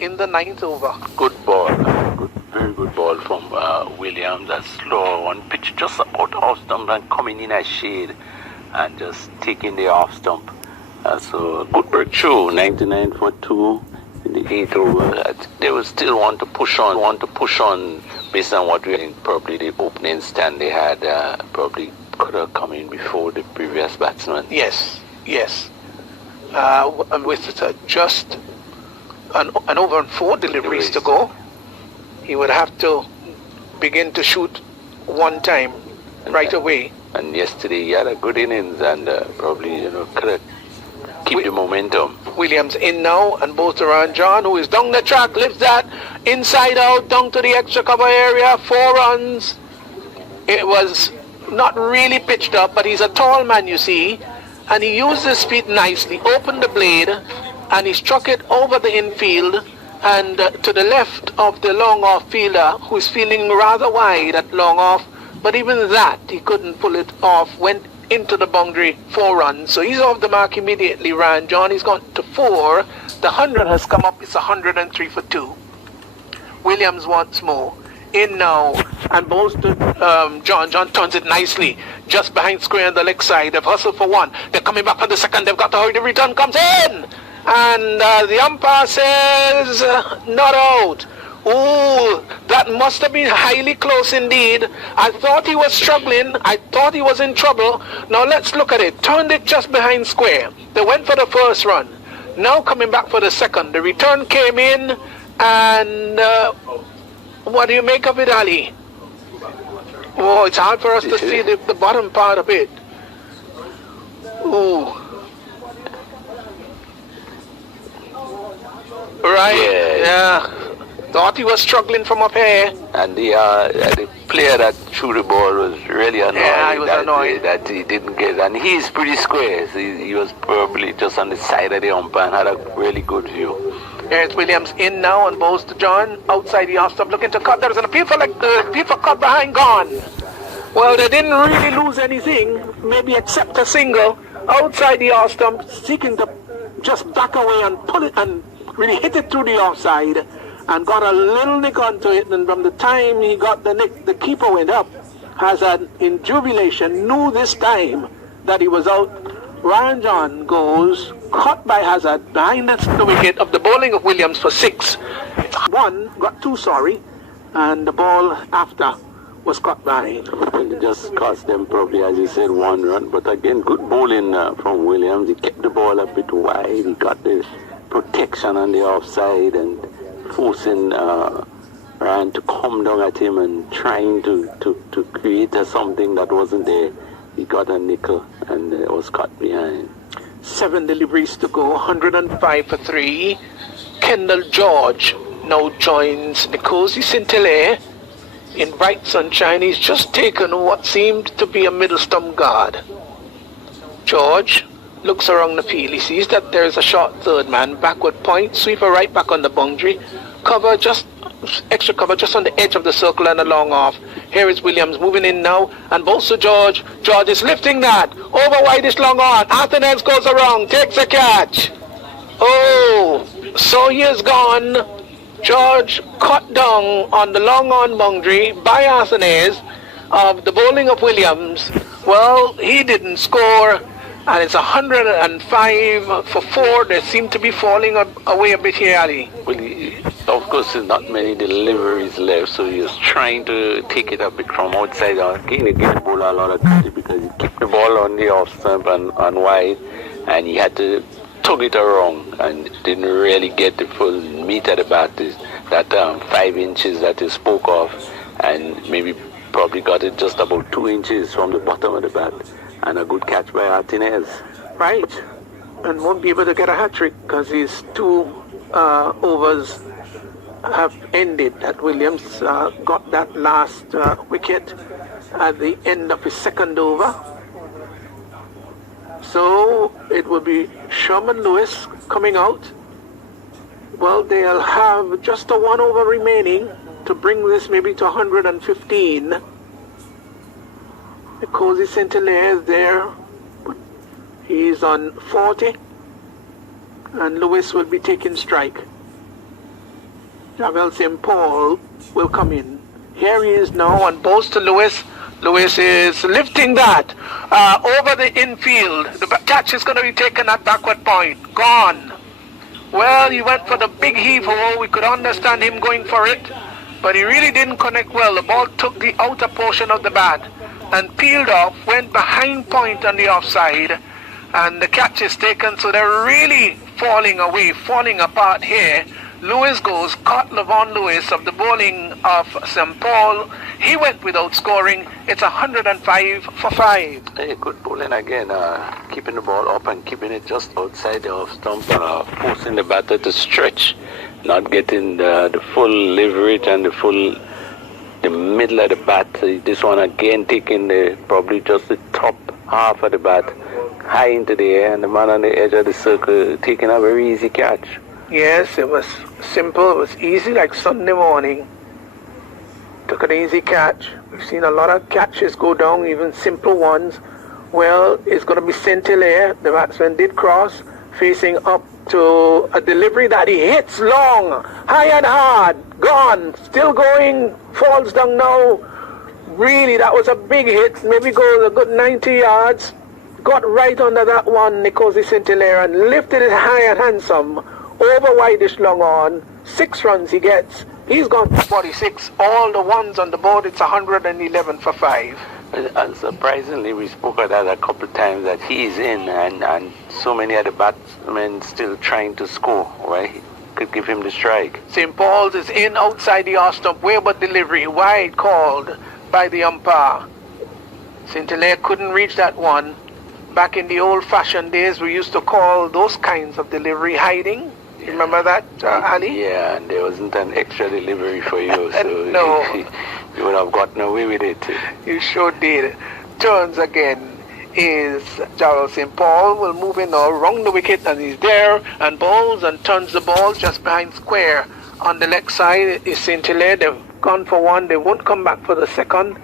in the 9th over. Good ball. Very good ball from Williams. That slow one pitch just about off stump and coming in as shade and just taking the off stump. So good breakthrough. 99 for 2 in the 8th over. They will still want to push on based on what we think. Probably the opening stand they had probably could have come in before the previous batsman. Yes. With just an over and 4 deliveries to go, he would have to begin to shoot one time right away. And yesterday he had a good innings and probably could have keep the momentum. Williams in now, and both around John, who is down the track, lifts that inside out down to the extra cover area. 4 runs. It was not really pitched up, but he's a tall man, you see, and he used his feet nicely, opened the blade, and he struck it over the infield and to the left of the long off fielder, who's feeling rather wide at long off, but even that he couldn't pull it off. Went into the boundary. 4 runs, so he's off the mark immediately. Ryan John, he's gone to 4. The 100 has come up. It's 103 for 2. Williams once more in now, and bowls to John turns it nicely just behind square on the leg side. They've hustled for 1. They're coming back on the second. They've got to hurry. The return comes in, and the umpire says not out. Ooh, that must have been highly close indeed. I thought he was struggling. I thought he was in trouble. Now let's look at it. Turned it just behind square. They went for the first run. Now coming back for the second. The return came in, and what do you make of it, Ali? Oh, it's hard for us to see the bottom part of it. Ooh. Right, yeah. Thought he was struggling from up here. And the player that threw the ball was really annoyed. Yeah, he was annoyed. That he didn't get. And he's pretty square, so he was probably just on the side of the umpire and had a really good view. Here's Williams in now and bowls to John outside the off stump, looking to cut. There's an appeal for cut behind gone. Well, they didn't really lose anything, maybe except a single outside the off stump, seeking to just back away and pull it and really hit it through the offside, and got a little nick onto it. And from the time he got the nick, the keeper went up. Hazard, in jubilation, knew this time that he was out. Ryan John goes, caught by Hazard behind the wicket of the bowling of Williams for 6. 1, got 2, sorry, and the ball after was caught by. Well, it just cost them probably, as you said, 1 run. But again, good bowling from Williams. He kept the ball a bit wide. He got the protection on the offside and forcing Ryan to come down at him and trying to create something that wasn't there. He got a nickel and was caught behind. 7 deliveries to go, 105 for 3. Kendall George now joins Nkosi Sintele in bright sunshine. He's just taken what seemed to be a middle stump guard. George looks around the field. He sees that there's a short third man, backward point, sweeper right back on the boundary, cover just extra cover just on the edge of the circle and a long off. Here is Williams moving in now, and bowls to George. George is lifting that over wideish long on. Arthenez goes around, takes a catch. Oh, so he is gone. George cut down on the long on boundary by Arthenez of the bowling of Williams. Well, he didn't score. And it's 105 for 4. They seem to be falling away a bit here, Ali. Well, of course, there's not many deliveries left, so he was trying to take it a bit from outside. Again, he gave the bowler a lot of credit because he kept the ball on the off stump and wide, and he had to tug it around and didn't really get the full meat of the bat, that 5 inches that he spoke of, and maybe probably got it just about 2 inches from the bottom of the bat. And a good catch by Arthenez. Right. And won't be able to get a hat-trick because his 2 overs have ended. That Williams got that last wicket at the end of his second over. So it will be Sherman Lewis coming out. Well, they'll have just a 1 over remaining to bring this maybe to 115. Nkosi Sintele is there. He's on 40. And Lewis will be taking strike. Javel St. Paul will come in. Here he is now on balls to Lewis. Lewis is lifting that over the infield. The catch is going to be taken at backward point. Gone. Well, he went for the big heave-ho. We could understand him going for it, but he really didn't connect well. The ball took the outer portion of the bat and peeled off, went behind point on the offside, and the catch is taken. So they're really falling away, falling apart here. Lewis goes, caught Levon Lewis of the bowling of St. Paul. He went without scoring. It's 105 for 5. Hey, good bowling again, keeping the ball up and keeping it just outside the off stump, forcing the batter to stretch, not getting the full leverage and the middle of the bat. This one again taking probably just the top half of the bat high into the air, and the man on the edge of the circle taking a very easy catch. Yes, it was simple. It was easy like Sunday morning. Took an easy catch. We've seen a lot of catches go down, even simple ones. Well, it's going to be St. Hilaire. The batsman did cross, facing up to a delivery that he hits long, high and hard, gone, still going, falls down now. Really, that was a big hit. Maybe goes a good 90 yards. Got right under that one, Nicosi St. Hilaire, and lifted it high and handsome. Over wideish long on. 6 runs he gets. He's gone to 46. All the ones on the board, it's 111 for 5. And surprisingly, we spoke of that a couple of times, that he's in, and so many of the batsmen still trying to score, right? Could give him the strike. St. Paul's is in outside the off stump. Wayward delivery, wide called by the umpire. St. Hilaire couldn't reach that one. Back in the old-fashioned days, we used to call those kinds of delivery hiding. Remember that, Ali? Yeah, and there wasn't an extra delivery for you, so no. You would have gotten away with it. You sure did. Turns again is Gerald St. Paul will move in now, round the wicket, and he's there, and bowls and turns the ball just behind square. On the leg side is St. Hilaire. They've gone for one. They won't come back for the second.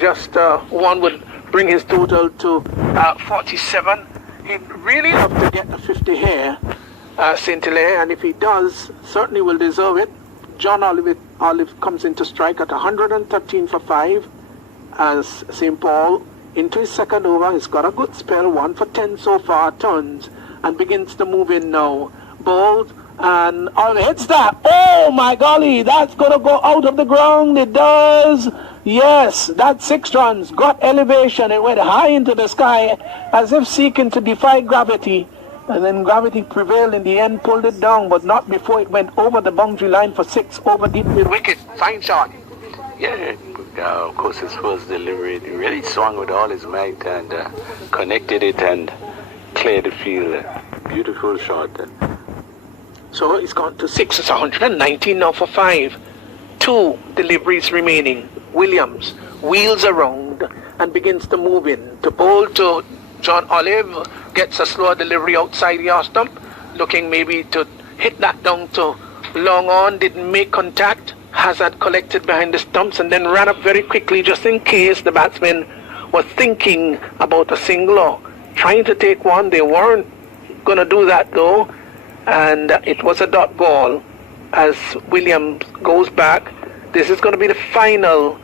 Just one would bring his total to 47. He'd really love to get the 50 here. St. Hilaire, and if he does, certainly will deserve it. John Olive comes into strike at 113 for 5 as St. Paul into his second over. He's got a good spell, 1 for 10 so far, turns and begins to move in now. Bowled and hits that. Oh my golly, that's going to go out of the ground. It does. Yes, that's 6 runs, got elevation. It went high into the sky as if seeking to defy gravity. And then gravity prevailed in the end, pulled it down, but not before it went over the boundary line for 6, over deep wicket. Fine shot. Yeah, of course his first delivery, he really swung with all his might and connected it and cleared the field. Beautiful shot. So it's gone to 6. It's 119 now for 5. 2 deliveries remaining. Williams wheels around and begins to move in. To bowl to John Olive, gets a slower delivery outside the off stump, looking maybe to hit that down to long on, didn't make contact. Hazard collected behind the stumps and then ran up very quickly just in case the batsmen were thinking about a single or trying to take one. They weren't going to do that though, and it was a dot ball as Williams goes back. This is going to be the final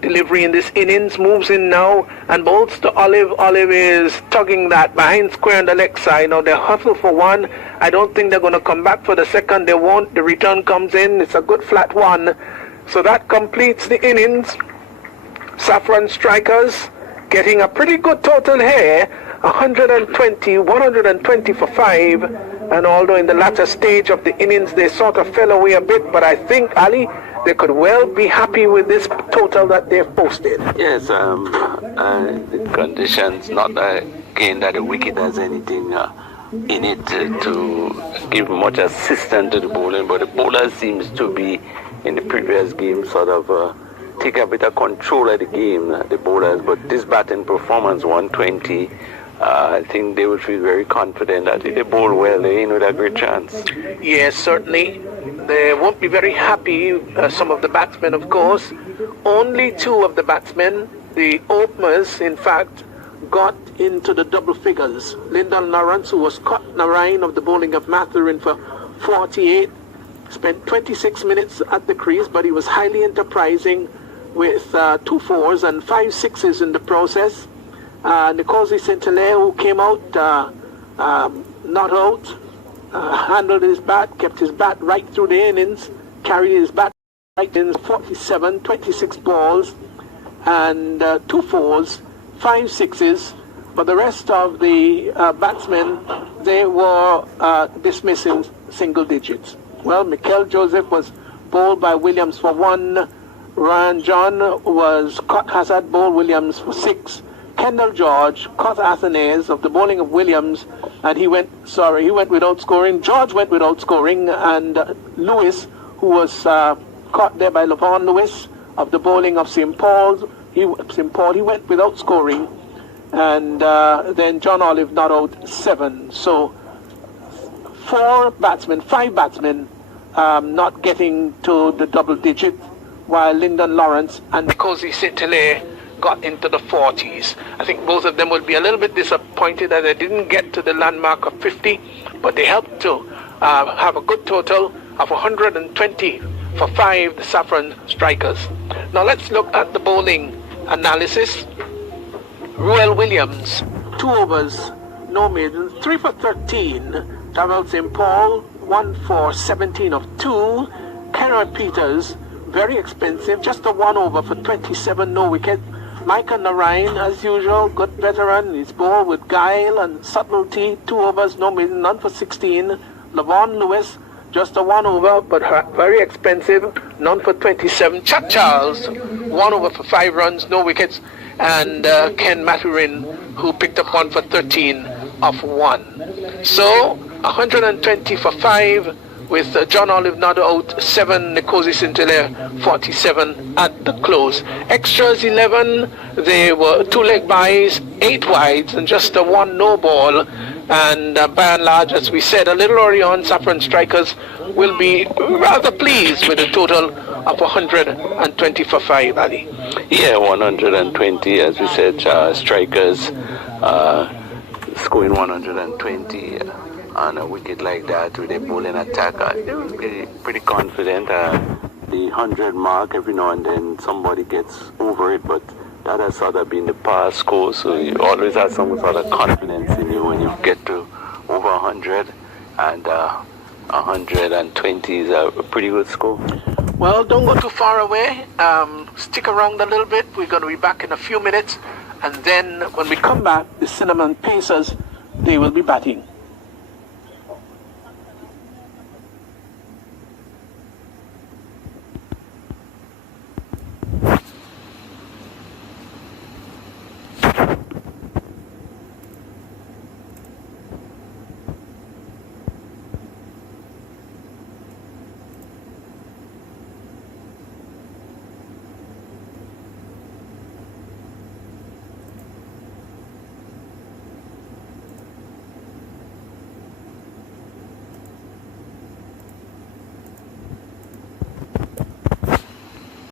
delivery in this innings. Moves in now and bowls to Olive. Olive is tugging that behind square on the leg side. Now they hustle for one. I don't think they're going to come back for the second. They won't. The return comes in. It's a good flat one. So that completes the innings. Saffron strikers getting a pretty good total here. 120 for 5. And although in the latter stage of the innings they sort of fell away a bit, but I think, Ali, they could well be happy with this total that they've posted. Yes, the conditions, not again that the wicket has anything in it to give much assistance to the bowling, but the bowler seems to be, in the previous game, sort of take a bit of control of the game, the bowlers, but this batting performance, 120, I think they will feel very confident that if they bowl well, they in with a great chance. Yes, certainly. They won't be very happy, some of the batsmen, of course. Only 2 of the batsmen, the openers, in fact, got into the double figures. Lyndon Lawrence, who was caught Narayan of the bowling of Mathurin for 48, spent 26 minutes at the crease, but he was highly enterprising with 2 4s and 5 6s in the process. Nicosi Saint-Hilaire, who came out not out, handled his bat, kept his bat right through the innings, carried his bat right in 47, 26 balls, and 2 4s, 5 6s. But the rest of the batsmen, they were dismissing single digits. Well, Mikel Joseph was bowled by Williams for 1. Ryan John was caught Hazard bowled Williams for 6. Kendall George caught Athanaze of the bowling of Williams, and he went without scoring. George went without scoring, and Lewis, who was caught there by Lavon Lewis of the bowling of St. Paul, he went without scoring. And then John Olive not out 7. So 5 batsmen not getting to the double digit, while Lyndon Lawrence and Nicosi Saint-Hilaire got into the 40s. I think both of them will be a little bit disappointed that they didn't get to the landmark of 50, but they helped to have a good total of 120 for 5, the Saffron strikers. Now let's look at the bowling analysis. Ruel Williams, 2 overs, no maiden, 3 for 13. Darrell St. Paul, 1 for 17 of 2. Kenroy Peters, very expensive, just a 1 over for 27, no wicket. Micah Narayan, as usual, good veteran. He's bowled with guile and subtlety, 2 overs, no maiden, none for 16. Lavon Lewis, just a 1 over, but very expensive, none for 27. Chuck Charles, 1 over for 5 runs, no wickets. And Ken Maturin, who picked up 1 for 13 of 1. So 120 for 5, with John Olive not out 7, Nicosi Saint-Hilaire 47 at the close. Extras 11, they were 2-leg byes, 8 wides, and just a 1 no ball. And by and large, as we said a little early on, Saffron strikers will be rather pleased with a total of 120 for 5, Ali. Yeah, 120, as we said, strikers scoring 120 on a wicket like that with a bowling attack. They will be pretty confident. The 100 mark, every now and then somebody gets over it, but that has sort of been the past score, so you always have some sort of confidence in you when you get to over 100, and 120 is a pretty good score. Well, don't go too far away. Stick around a little bit. We're going to be back in a few minutes, and then when we come back, the Sinnamon Pacers, they will be batting.